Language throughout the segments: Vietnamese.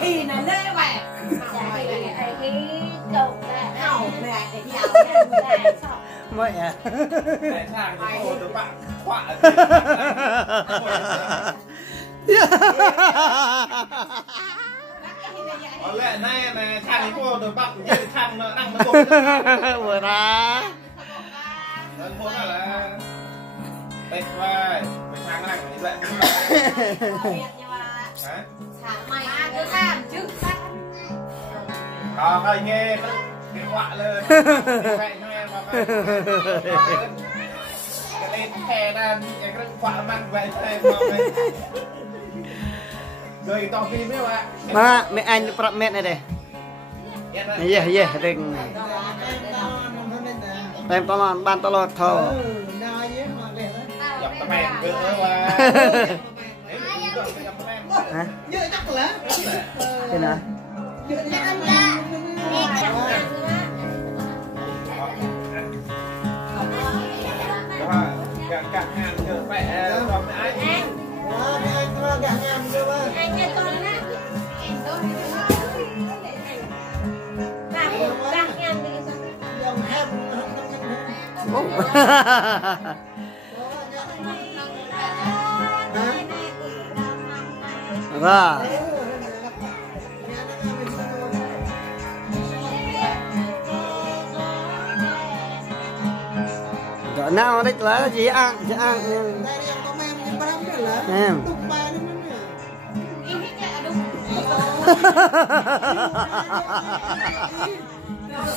Thì là lê vậy. Vậy à? Mẹ sang thì cô tụi bạn khọa. Có lẽ nay mà sang thì cô tụi bạn như sang nó đang nó cô. Vừa ra. Nên cô nói là tết vai, mình sang nó đang như vậy. Hả? Mày cứ làm chứ. Đó, cái nghe cái quạ lên. Cái cho em vào cái lên khe ra cái quạ mang về cho em vào đây. Rồi to phim đấy bạn. Mà mẹ anh prop mẹ này đây. Dạ, đừng. Em to lon ban to lọt thầu. Dọc tầm em cỡ qua. Hả? Dựa chắc là. Thế nào? Cả ngàn chờ mẹ và mẹ anh. Anh cả ngàn cơ mà. Anh nghe con á. Đang ngàn đi sao? Dòng em. Vâng. Đó nào đấy là gì ăn em.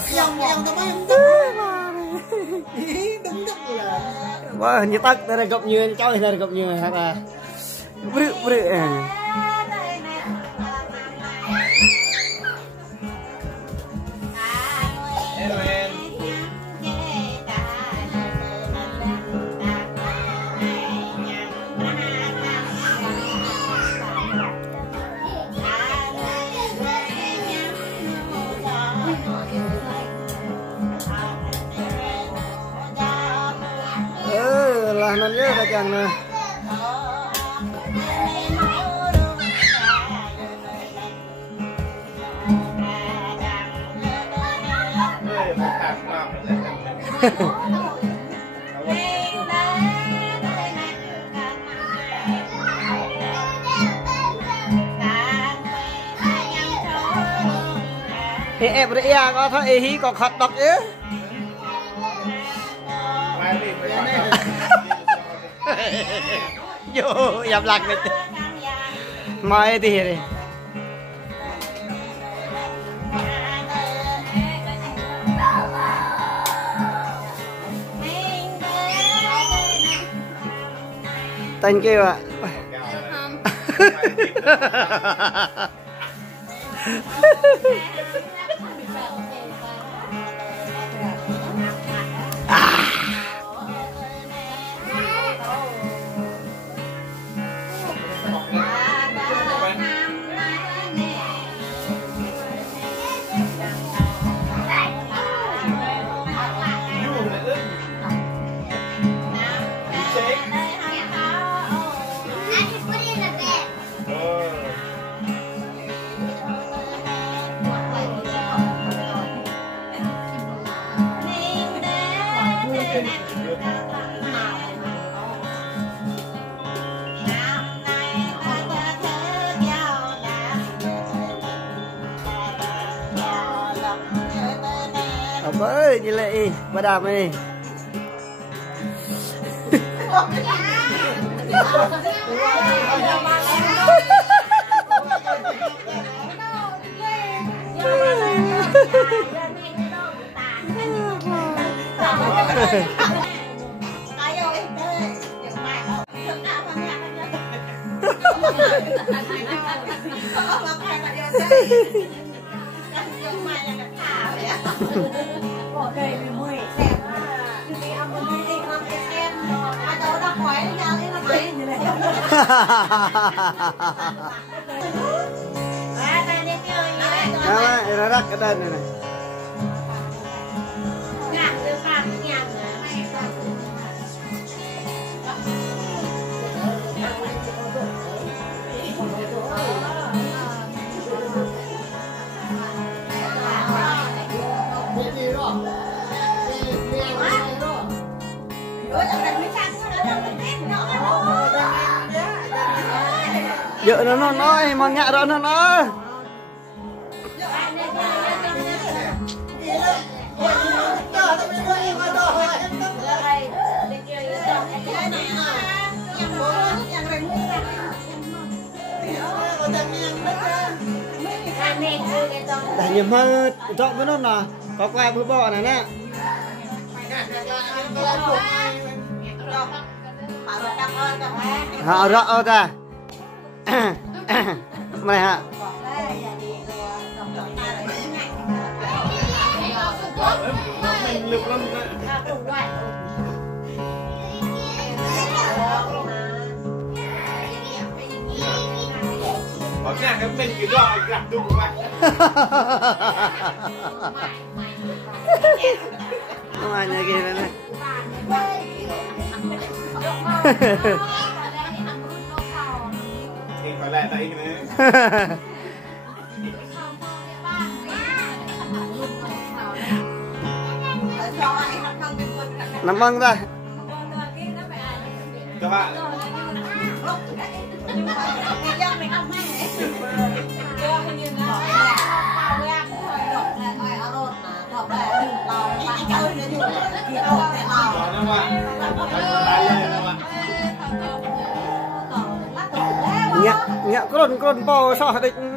Dòng tao em đúng là. Wah, nyetak dari gop nyun, cawih dari gop nyun apa. Bru. Lah nanya kacang nè. Em bữa ya có thấy hí có khát độc chứ. Vô dập lạc này. Mai thì đi. Thank you ạ. Apa je lah padam ni. Bỏ cây vì mùi xem thì ông đi đi con xem mà đâu đã khói nó ra thế nó thấy như này. Nah, erak kedan ini. Dợ nó nói mòn nhạ đó nó nói. Để nhiều hơn rộng với nó là có qua bữa bò này nè. Họ rõ ra. Mày hả? Lực lắm. Có cái mình cái đỏ gặp đúng không ạ? Không ai nhà kia nữa này. Thì phải lại đây nữa. Nắm băng ra. Các bạn. Nhạc con bò sao định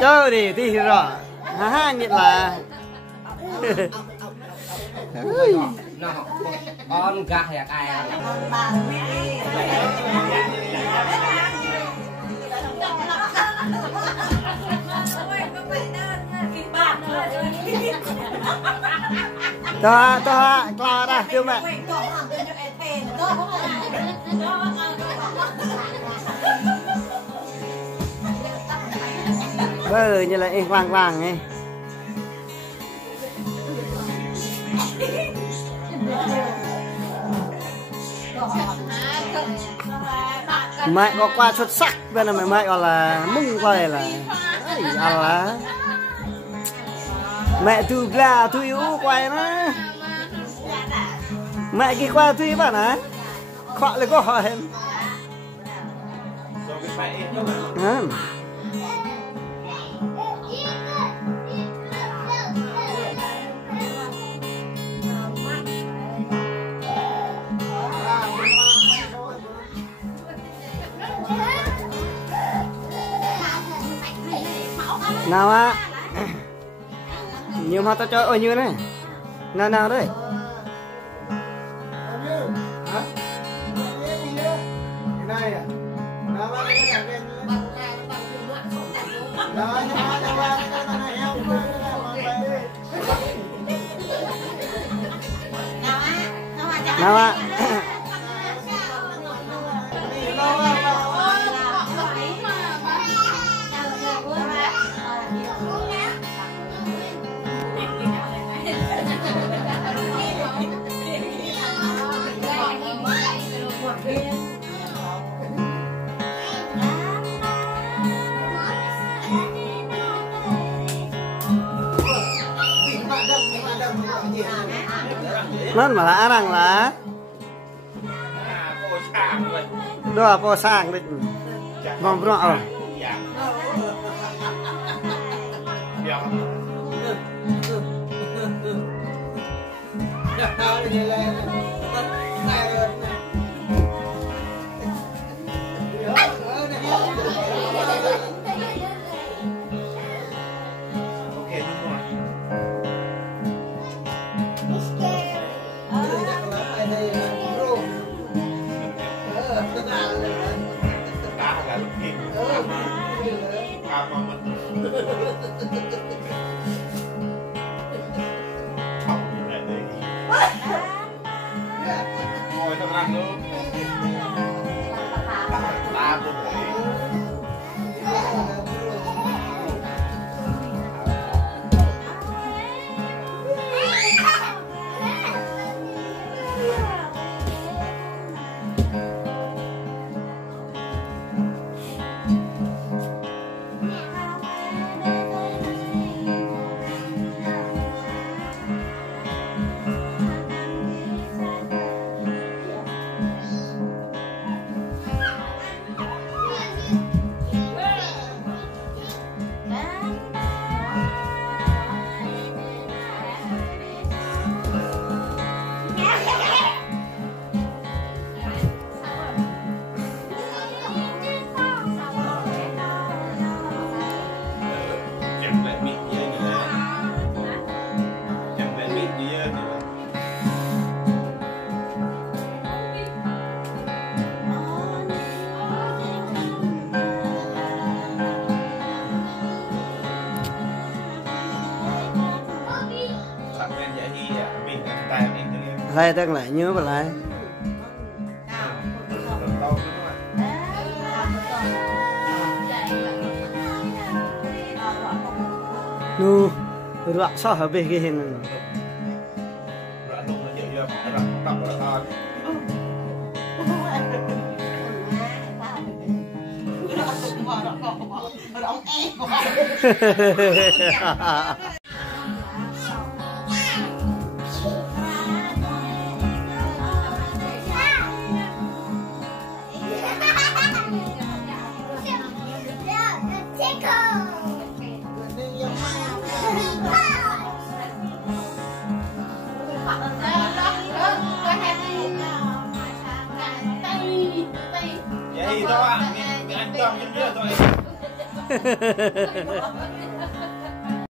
chơi đi thì rõ ha nhiệt là con gà hay ai to to ra chưa mẹ như là vàng vàng ấy. Mẹ có qua xuất sắc bên là mẹ gọi là mừng quay là ăn lá mẹ từ gà tôi yếu quay nó mẹ kia qua tôi bảo nè khọ lại có hỏi em nào á nhiều mà tao chơi ôi như này nào đấy nào á nó mà là rằng là đó po sang đấy vòng rõ rồi ngồi thằng lăng luôn ta buồn ngủ Đây đang lại nhớ vào lại nu rạ sao hả về cái hình này vậy thôi anh cho em giúp đỡ thôi